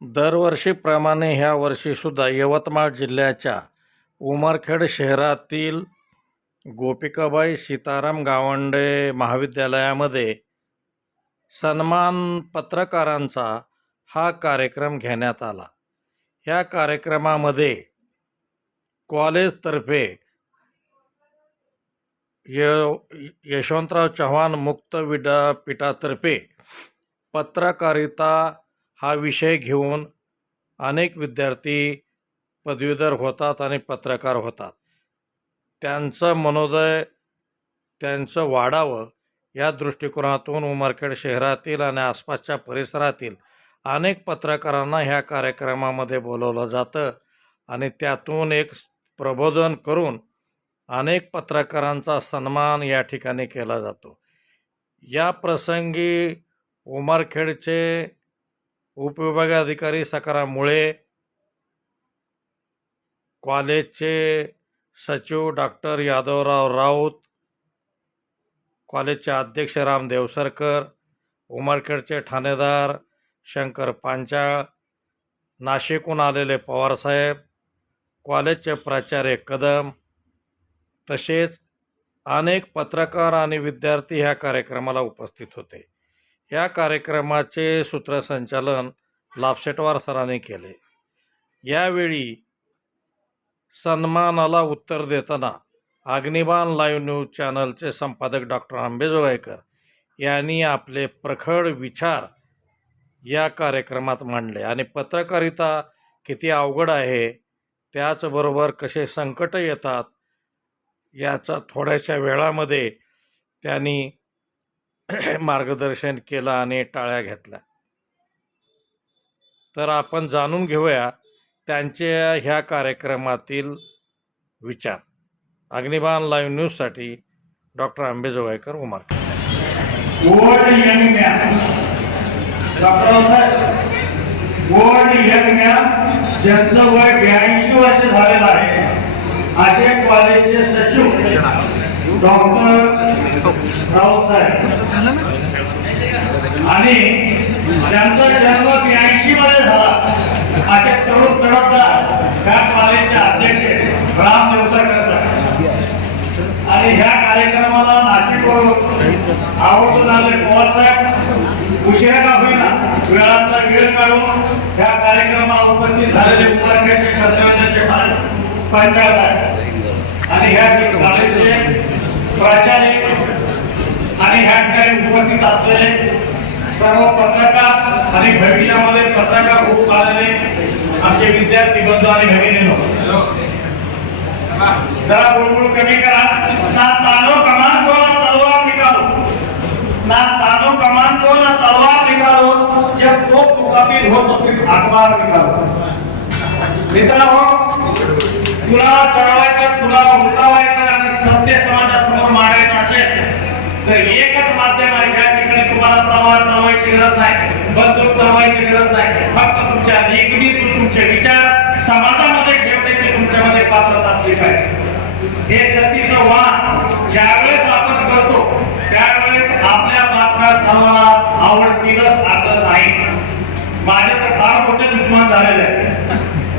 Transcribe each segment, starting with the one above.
दरवर्षीप्रमाणे ह्या वर्षीसुद्धा यवतमाळ जिल्ह्याच्या उमरखेड शहरातील गोपिकाबाई सीताराम गावंडे महाविद्यालयामध्ये सन्मान पत्रकारांचा हा कार्यक्रम घेण्यात आला. ह्या कार्यक्रमामध्ये कॉलेजतर्फे य यशवंतराव चव्हाण मुक्त विद्यापीठातर्फे पत्रकारिता हा विषय घेऊन अनेक विद्यार्थी पदवीधर होतात आणि पत्रकार होतात. त्यांचं मनोदय त्यांचं वाढावं या दृष्टिकोनातून उमरखेड शहरातील आणि आसपासच्या परिसरातील अनेक पत्रकारांना ह्या कार्यक्रमामध्ये बोलवलं जातं आणि त्यातून एक प्रबोधन करून अनेक पत्रकारांचा सन्मान या ठिकाणी केला जातो. या प्रसंगी उमरखेडचे उपविभागीय अधिकारी सकाराम मुळे कॉलेजचे सचिव डॉक्टर यादवराव राऊत कॉलेजचे अध्यक्ष राम देवसरकर उमरखेडचे ठाणेदार शंकर पांचाळ नाशिकहून आलेले पवारसाहेब कॉलेजचे प्राचार्य कदम तसेच अनेक पत्रकार आणि विद्यार्थी ह्या कार्यक्रमाला उपस्थित होते. या कार्यक्रमाचे सूत्रसंचालन लापसेटवार सरांनी केले. यावेळी सन्मानाला उत्तर देताना अग्निबाण लाईव्ह न्यूज चॅनलचे संपादक डॉक्टर आंबेजोगाईकर यांनी आपले प्रखड विचार या कार्यक्रमात मांडले. आणि पत्रकारिता किती अवघड आहे त्याचबरोबर कसे संकट येतात याचा थोड्याशा वेळामध्ये त्यांनी मार्गदर्शन केलं आणि टाळ्या घेतल्या. तर आपण जाणून घेऊया त्यांच्या ह्या कार्यक्रमातील विचार. अग्निबाण लाईव्ह न्यूजसाठी डॉक्टर आंबेजोगाईकर उमार ज्यांचं वय ब्याऐंशी वर्ष झालेलं आहे असे कॉलेजचे सचिव डॉक्टर रावसाहेब. आणि त्यांचा जन्म ब्याऐंशी मध्ये झाला. असे तरुण तडफदार त्या कॉलेजचे अध्यक्ष राम देवसरकर साहेब. आणि ह्या कार्यक्रमाला नाशिकवरून आवडून आले पवार साहेब. उशिरा का होईना वेळाचा वेळ काढून ह्या कार्यक्रमाला उपस्थित झालेले उमरखेडचे कर्तव्याचे पंचायत साहेब. आणि ह्या कॉलेजचे प्राचार्य आणि ह्या ठिकाणी उपस्थित असलेले सर्व पत्रकार आणि भविष्यामध्ये पत्रकार होऊन आलेले आमचे विद्यार्थी बंधू आणि भगिनी जरा बुळबुळ कमी करा. ना तानो कमान को ना तलवार निकालो ना तानो कमान को ना तलवार निकालो जब तो मुकाबिल हो तो सिर्फ अखबार निकालो मित्रांनो कुणाला चढवायचं कुणाला उतरवायचं आणि सत्य समाजासमोर मांडायचं असेल तर एकच माध्यम आहे ज्या ठिकाणी तुम्हाला प्रमाण चालवायची गरज नाही बंदूक चालवायची गरज नाही. फक्त तुमच्या लेखणी तुमचे विचार समाजामध्ये ठेवण्याची तुमच्यामध्ये पात्रता ठीक आहे. हे सतीचं वाण ज्यावेळेस आपण करतो त्यावेळेस आपल्या बातम्या सर्वांना आवडतीलच असं नाही. माझे तर फार मोठे दुश्मन झालेले आहे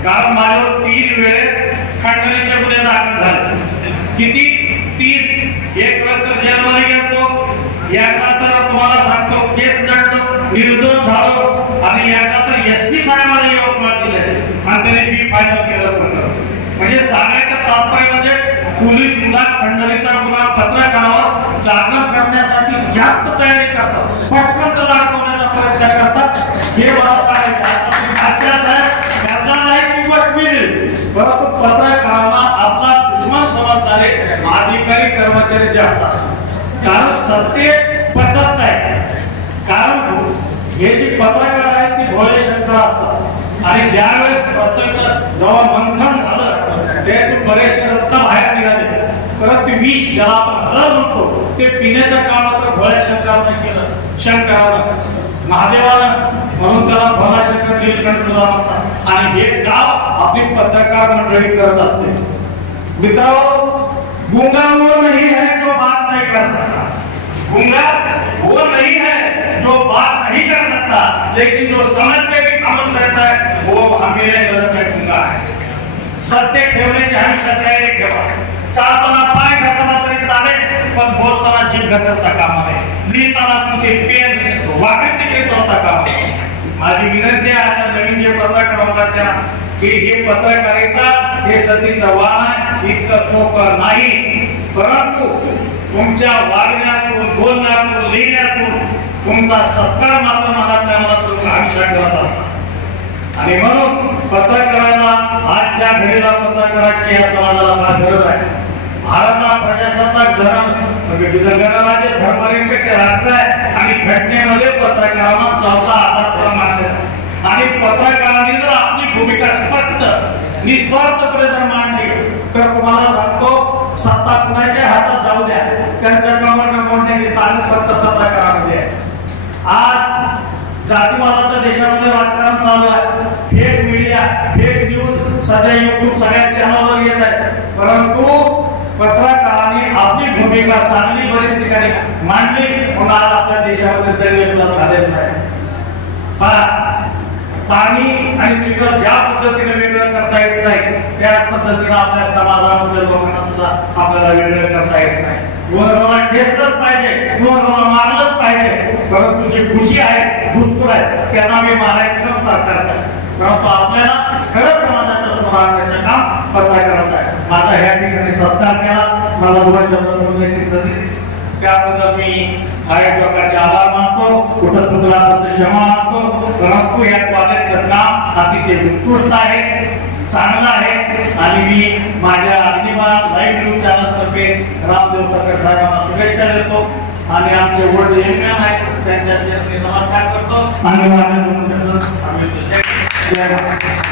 कारण माझ्यावर तीन वेळेस खंडणीचे गुन्हे दाखल झाले. किती एकदा तर तुम्हाला सांगतो केस लढलो निर्दोष झालो. आणि एकदा तर एस पी साहेबांना यवतमाळ दिले आणि त्याने बी फायनल केलं प्रकरण. म्हणजे सांगायचं तात्पर्य म्हणजे पोलीस सुद्धा खंडणीचा गुन्हा पत्रकारावर दाखल करण्यासाठी जास्त तयारी करतात. पटकन तो दाखवण्याचा प्रयत्न करतात. हे मला सांगायचं आजच्या साहेब त्याचा नाही किंमत मिळेल. परंतु पत्रकारांना आपला दुश्मन समजणारे अधिकारी कर्मचारी जास्त असतात कारण सत्य पचत नाही. कारण हे जे पत्रकार आहेत ते भोळे शंकर असतात. आणि ज्यावेळेस पत्रकार जेव्हा मंथन झालं त्यातून बरेचसे रत्न बाहेर निघाले. परंतु ते विष ज्याला आपण हळद म्हणतो ते पिण्याचं काम तर भोळ्या शंकरानं केलं शंकरानं. महादेवानं म्हणून त्याला भोळा शंकर नीलकंठ सुद्धा म्हणतात. आणि हे काम आपली पत्रकार मंडळी करत असते. मित्रांनो गुंगामुळे नहीं कर सकता। गुंगा वो नहीं है जो बात नहीं कर सकता लेकिन जो समझ के भी खामोश रहता है वो हमेरे गलत है। गुंगा है सत्य ठेवण्याची आयुष्यात तयारी ठेवा चालताना पाय घालताना तरी चालेल पण बोलताना जीभ घसरता कामा नये लिहिताना तुमचे पेन वाकडी तिकडे चौथा कामा माझी विनंती आहे आता नवीन जे पत्रकार होतात त्यांना की हे पत्रकारिता हे सतीचं वाहन इतकं सोपं नाही परंतु तुमच्या वागण्यातून बोलण्यातून लिहिण्यातून तुमचा सत्कार मात्र मला त्यामध्ये आयुष्यात करत आणि म्हणून पत्रकाराला आजच्या घडीला पत्रकाराची या समाजाला फार गरज आहे. भारत हा प्रजासत्ताक धर्म म्हणजे गणराज्य धर्मनिरपेक्ष राष्ट्र आहे आणि घटनेमध्ये पत्रकारांना चौथा आधार मानले आणि पत्रकारांनी जर आपली भूमिका स्पष्ट निस्वार्थपणे जर मांडली आता कुणाच्या हातात जाऊ द्या. त्यांच्या कमर मोडण्याची ताकद फक्त पत्रकारांमध्ये आहे. आज जातीवादाच्या देशामध्ये राजकारण चालू आहे. फेक मीडिया फेक न्यूज सध्या युट्यूब सगळ्या चॅनलवर येत आहे परंतु पत्रकारांनी आपली भूमिका चांगली बरीच ठिकाणी मांडली. म्हणून आज आपल्या देशामध्ये दर्याला झालेलं आहे. पाणी आणि चिखल ज्या पद्धतीने वेगळं करता येत नाही त्या पद्धतीने आपल्या समाजामध्ये लोकांना सुद्धा आपल्याला वेगळं करता येत नाही. गोरगरबा ठेचलंच पाहिजे गोरगरबा मारलंच पाहिजे. परंतु जे खुशी आहे घुसखोर आहे त्यांना मी मारायचं काम सरकारचं. परंतु आपल्याला खरं समाजाच्या सुधारण्याचं काम पत्ता करत आहे. माझा ह्या ठिकाणी सत्कार केला. मला दोन शब्द बोलण्याची संधी त्याबद्दल मी आयोजकाचे आभार मानतो कुठं चुकला तर क्षमा मानतो परंतु या कॉलेजचं काम अतिशय उत्कृष्ट आहे चांगलं आहे. आणि मी माझ्या अग्निमा लाईव्ह न्यूज चॅनलतर्फे रामदेव प्रकट साहेबांना शुभेच्छा देतो. आणि आमचे वडील चेअरमॅन आहेत त्यांच्या नमस्कार करतो. आणि माझ्या दोन आम्ही जय महाराज.